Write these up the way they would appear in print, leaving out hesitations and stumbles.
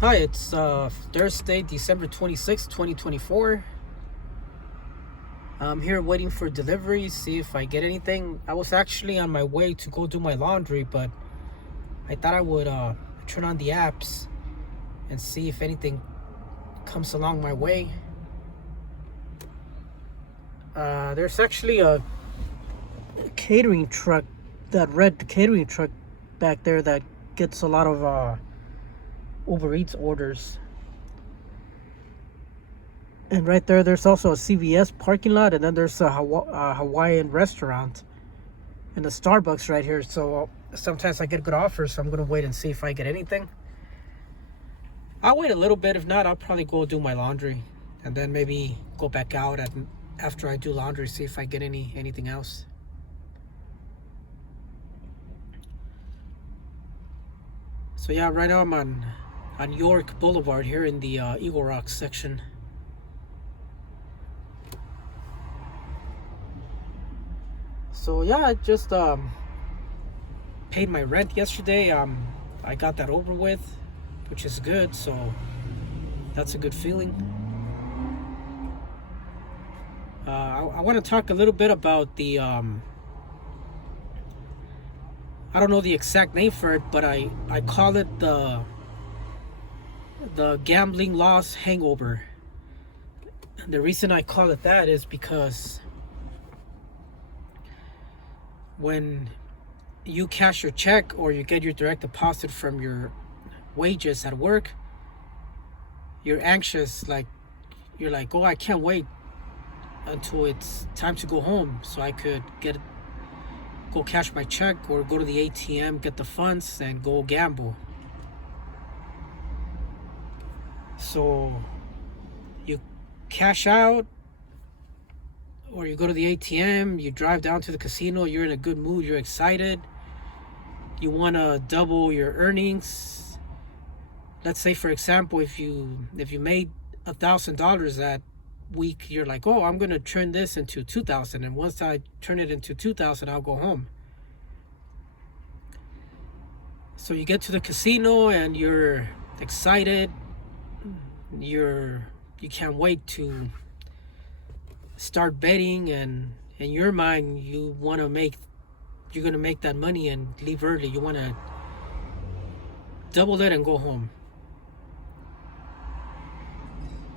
Hi, it's Thursday, December 26th, 2024. I'm here waiting for deliveries, see if I get anything. I was actually on my way to go do my laundry, but I thought I would turn on the apps and see if anything comes along my way. There's actually a catering truck, that red catering truck back there that gets a lot of Uber Eats orders. And right there's also a CVS parking lot, and then there's a Hawaiian restaurant and a Starbucks right here. So sometimes I get good offers, so I'm gonna wait and see if I get anything. I'll wait a little bit. If not, I'll probably go do my laundry, and then maybe go back out after I do laundry, see if I get anything else. So yeah, right now I'm on York Boulevard here in the Eagle Rock section. So yeah, I just paid my rent yesterday. I got that over with, which is good. So that's a good feeling. I want to talk a little bit about the I don't know the exact name for it, but I call it the gambling loss hangover. The reason I call it that is because when you cash your check or you get your direct deposit from your wages at work, you're anxious, like you're like, oh, I can't wait until it's time to go home so I could go cash my check or go to the ATM, get the funds, and go gamble. So you cash out, or you go to the ATM, you drive down to the casino, you're in a good mood, you're excited, you want to double your earnings. Let's say, for example, if you made $1,000 that week, you're like, oh, I'm gonna turn this into 2,000, and once I turn it into 2,000, I'll go home. So you get to the casino and you're excited, you can't wait to start betting, and in your mind you're gonna make that money and leave early. You want to double it and go home,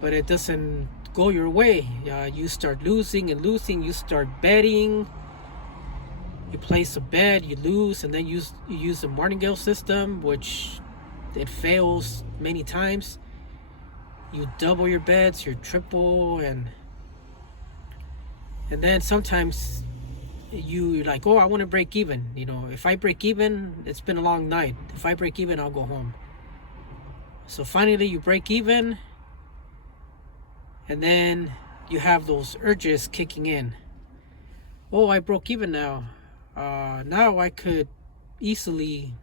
but it doesn't go your way. You start losing and losing. You start betting, you place a bet, you lose, and then you use the martingale system, which it fails many times. You double your bets, you triple, and then sometimes you're like, oh, I want to break even. If I break even, it's been a long night. If I break even, I'll go home. So finally you break even, and then you have those urges kicking in. Oh, I broke even now. Now I could easily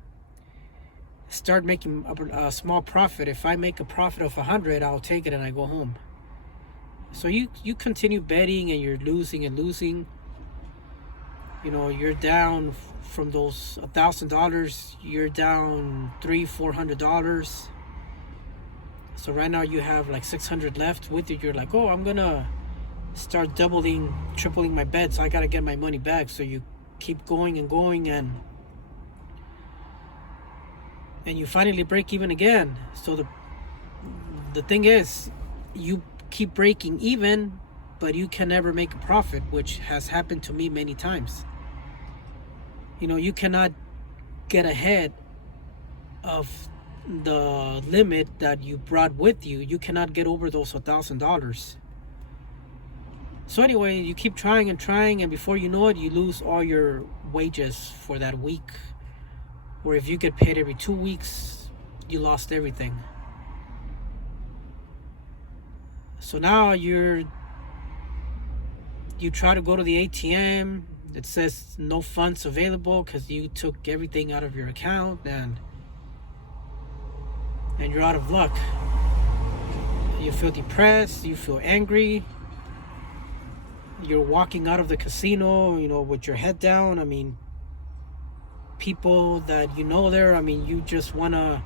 start making a small profit. If I make a profit of 100, I'll take it and I go home. So you continue betting, and you're losing and losing. You're down from those $1,000. You're down $300-$400. So right now you have like 600 left with it. You're like, oh, I'm gonna start doubling, tripling my bets. I gotta get my money back. So you keep going and going, and you finally break even again. So the thing is, you keep breaking even, but you can never make a profit, which has happened to me many times. You cannot get ahead of the limit that you brought with you. You cannot get over those $1,000. So anyway, you keep trying and trying, and before you know it, you lose all your wages for that week. Or if you get paid every 2 weeks, you lost everything. So now you try to go to the ATM. It says no funds available because you took everything out of your account, and you're out of luck. You feel depressed, you feel angry. You're walking out of the casino, with your head down. I mean, people that there, you just want to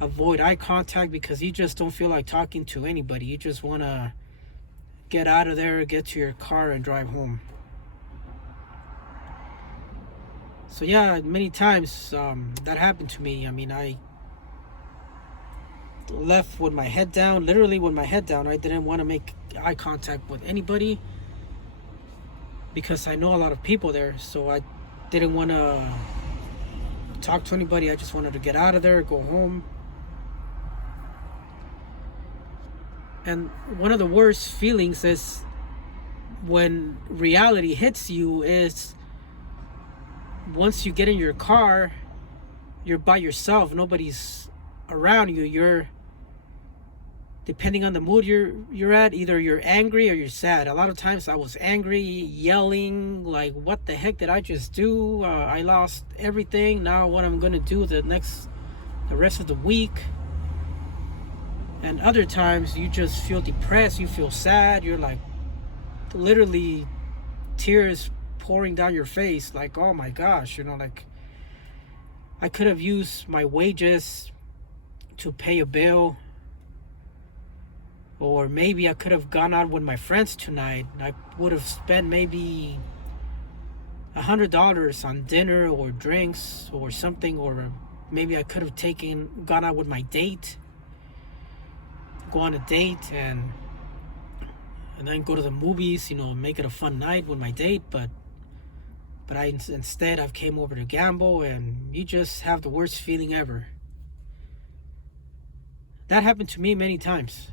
avoid eye contact because you just don't feel like talking to anybody. You just want to get out of there, get to your car, and drive home. So yeah, many times that happened to me. I mean, I left with my head down, literally with my head down. I didn't want to make eye contact with anybody because I know a lot of people there. So I didn't want to talk to anybody. I just wanted to get out of there, go home. And one of the worst feelings is when reality hits you is once you get in your car, you're by yourself. Nobody's around you. You're, depending on the mood you're at, either you're angry or you're sad. A lot of times I was angry, yelling, like, what the heck did I just do? I lost everything. Now what I'm gonna do the rest of the week. And other times you just feel depressed, you feel sad, you're like literally tears pouring down your face, like, oh my gosh, like I could have used my wages to pay a bill, or maybe I could have gone out with my friends tonight. I would have spent maybe $100 on dinner or drinks or something, or maybe I could have gone out with my date, go on a date and then go to the movies, make it a fun night with my date. But instead I've came over to gamble, and you just have the worst feeling ever. That happened to me many times.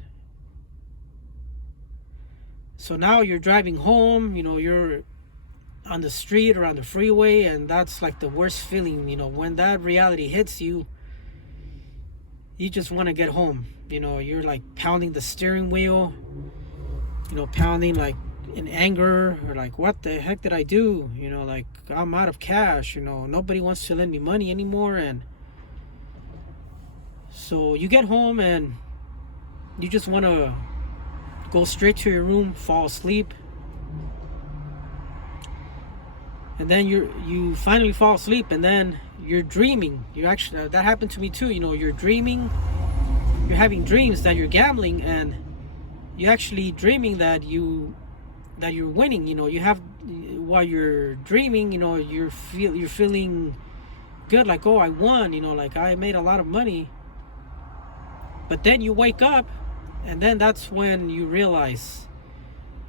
So now you're driving home, you're on the street or on the freeway, and that's like the worst feeling. When that reality hits you, you just want to get home. You're like pounding the steering wheel, pounding like in anger, or like, what the heck did I do? Like, I'm out of cash, nobody wants to lend me money anymore. And so you get home and you just want to go straight to your room, fall asleep. And then you finally fall asleep, and then you're dreaming. You actually, that happened to me too. You're dreaming, you're having dreams that you're gambling, and you're actually dreaming that you're winning. You have, while you're dreaming, you're feeling good, like, oh, I won, like I made a lot of money. But then you wake up, and then that's when you realize,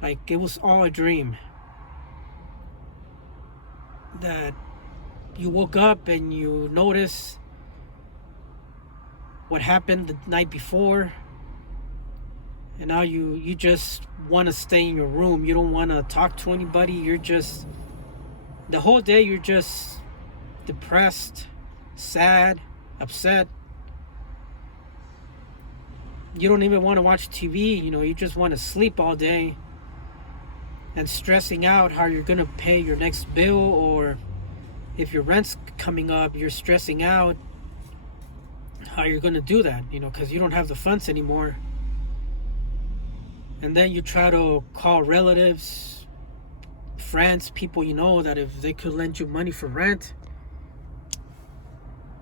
like, it was all a dream. That you woke up and you notice what happened the night before, and now you just want to stay in your room. You don't want to talk to anybody. You're just, the whole day you're just depressed, sad, upset. You don't even want to watch TV. You just want to sleep all day, and stressing out how you're gonna pay your next bill, or if your rent's coming up, you're stressing out how you're gonna do that, because you don't have the funds anymore. And then you try to call relatives, friends, people that if they could lend you money for rent.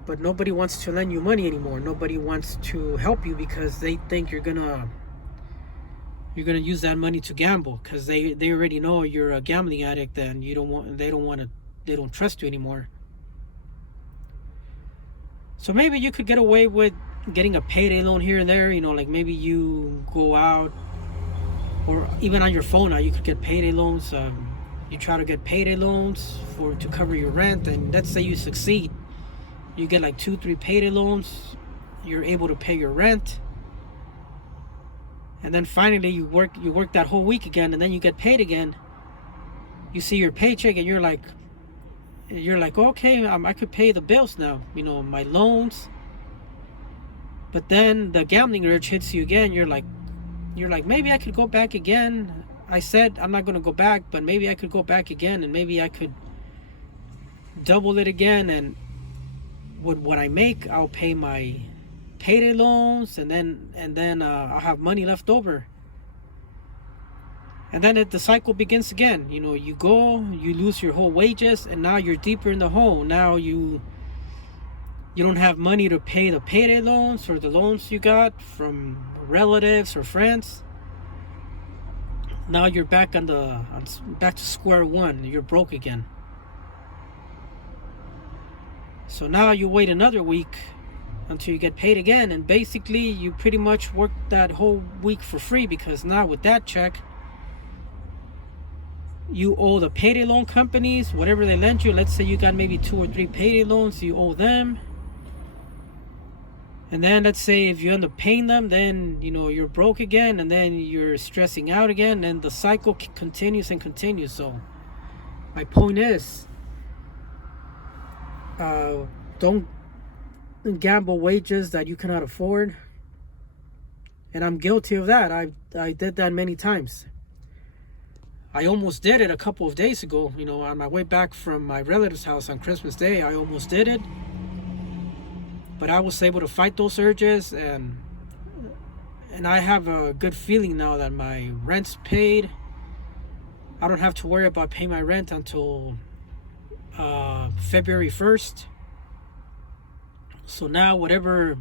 But nobody wants to lend you money anymore. Nobody wants to help you because they think you're gonna use that money to gamble, because they already know you're a gambling addict, and they don't trust you anymore. So maybe you could get away with getting a payday loan here and there. Like maybe you go out, or even on your phone now you could get payday loans. You try to get payday loans to cover your rent, and let's say you succeed, you get like 2-3 payday loans, you're able to pay your rent. And then finally you work that whole week again, and then you get paid again. You see your paycheck, and you're like, okay, I could pay the bills now, my loans. But then the gambling urge hits you again. You're like, maybe I could go back again. I said I'm not going to go back, but maybe I could go back again, and maybe I could double it again. And with what I make, I'll pay my payday loans, and then I'll have money left over. And then the cycle begins again. You go, you lose your whole wages, and now you're deeper in the hole. Now you you don't have money to pay the payday loans or the loans you got from relatives or friends. Now you're back back to square one. You're broke again. So now you wait another week until you get paid again, and basically you pretty much work that whole week for free, because now with that check you owe the payday loan companies whatever they lent you. Let's say you got maybe 2 or 3 payday loans, you owe them. And then let's say if you end up paying them, then you're broke again, and then you're stressing out again, and the cycle continues and continues. So my point is, don't gamble wages that you cannot afford. And I'm guilty of that. I did that many times. I almost did it a couple of days ago. On my way back from my relative's house on Christmas Day, I almost did it. But I was able to fight those urges, and I have a good feeling now that my rent's paid. I don't have to worry about paying my rent until February 1st. So now whatever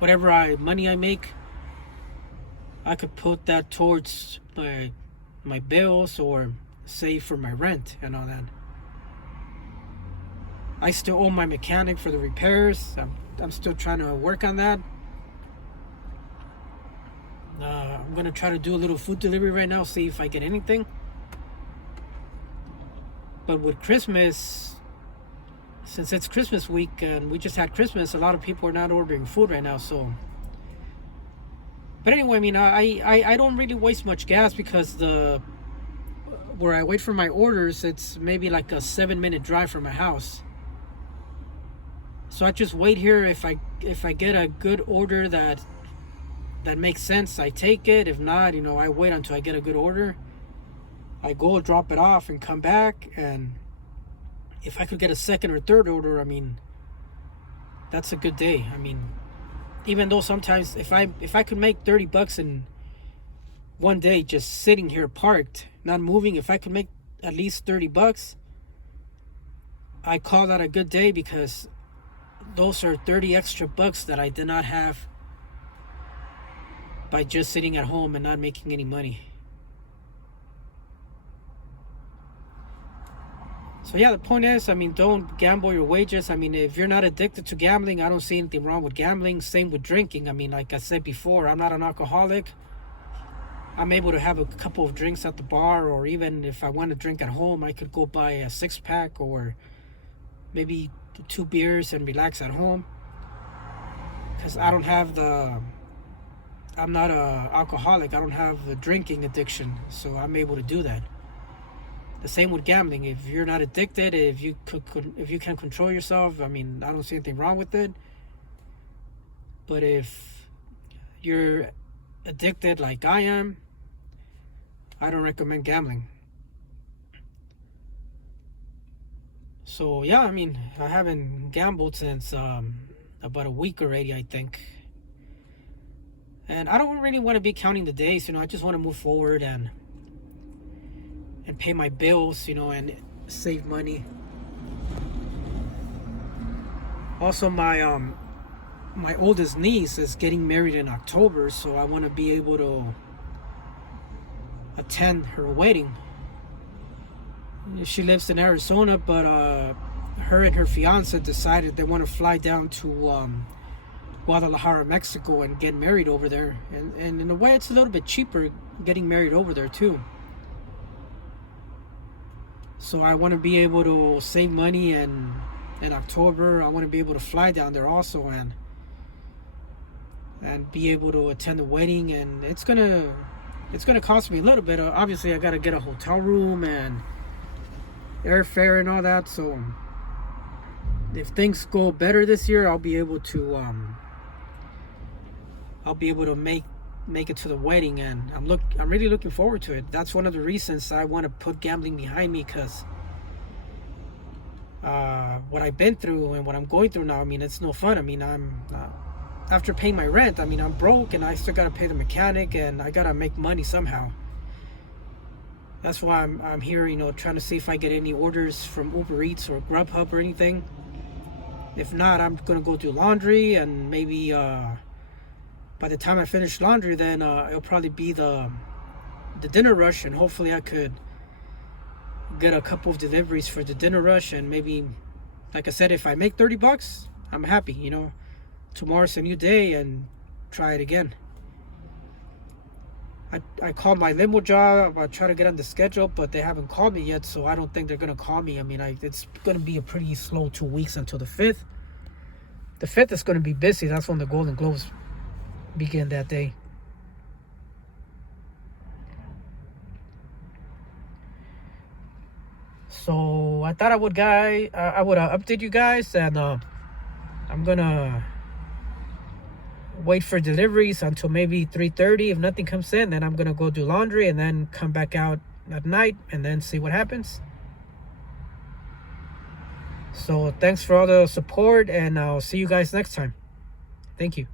money I make, I could put that towards my bills or save for my rent and all that. I still owe my mechanic for the repairs. I'm still trying to work on that. I'm gonna try to do a little food delivery right now, see if I get anything. But with Christmas, since it's Christmas week and we just had Christmas, a lot of people are not ordering food right now. So, but anyway, I mean, I don't really waste much gas, because where I wait for my orders, it's maybe like a 7-minute drive from my house. So I just wait here. If I get a good order that makes sense, I take it. If not, I wait until I get a good order. I go drop it off and come back, and if I could get a second or third order, I mean, that's a good day. I mean, even though sometimes if I could make $30 in one day just sitting here parked, not moving, if I could make at least $30, I call that a good day, because those are 30 extra bucks that I did not have by just sitting at home and not making any money. So yeah, the point is, I mean, don't gamble your wages. I mean, if you're not addicted to gambling, I don't see anything wrong with gambling. Same with drinking. I mean, like I said before, I'm not an alcoholic. I'm able to have a couple of drinks at the bar, or even if I want to drink at home, I could go buy a 6-pack or maybe 2 beers and relax at home. Because I'm not a alcoholic. I don't have the drinking addiction, so I'm able to do that. The same with gambling. If you're not addicted, if you can control yourself, I mean, I don't see anything wrong with it. But if you're addicted like I am, I don't recommend gambling. So yeah, I mean, I haven't gambled since about a week already, I think. And I don't really want to be counting the days, I just want to move forward and pay my bills, and save money. Also, my oldest niece is getting married in October, so I want to be able to attend her wedding. She lives in Arizona, but her and her fiance decided they want to fly down to Guadalajara, Mexico, and get married over there. And in a way, it's a little bit cheaper getting married over there too. So I want to be able to save money, and in October I want to be able to fly down there also and be able to attend the wedding. And it's gonna cost me a little bit. Obviously, I gotta get a hotel room and airfare and all that. So if things go better this year, I'll be able to make it to the wedding, and I'm really looking forward to it. That's one of the reasons I want to put gambling behind me, because what I've been through and what I'm going through now, I mean, it's no fun. I mean, I'm after paying my rent, I mean, I'm broke, and I still gotta pay the mechanic, and I gotta make money somehow. That's why I'm here, trying to see if I get any orders from Uber Eats or Grubhub or anything. If not, I'm gonna go do laundry, and maybe by the time I finish laundry, then it'll probably be the dinner rush, and hopefully I could get a couple of deliveries for the dinner rush, and maybe, like I said, if I make $30, I'm happy. Tomorrow's a new day, and try it again. I called my limo job. I try to get on the schedule, but they haven't called me yet, so I don't think they're gonna call me. I mean, it's gonna be a pretty slow 2 weeks until the 5th. The 5th is gonna be busy. That's when the Golden Globes begin that day. So I thought I would update you guys, and I'm gonna wait for deliveries until maybe 3:30. If nothing comes in, then I'm gonna go do laundry and then come back out at night and then see what happens. So thanks for all the support, and I'll see you guys next time. Thank you.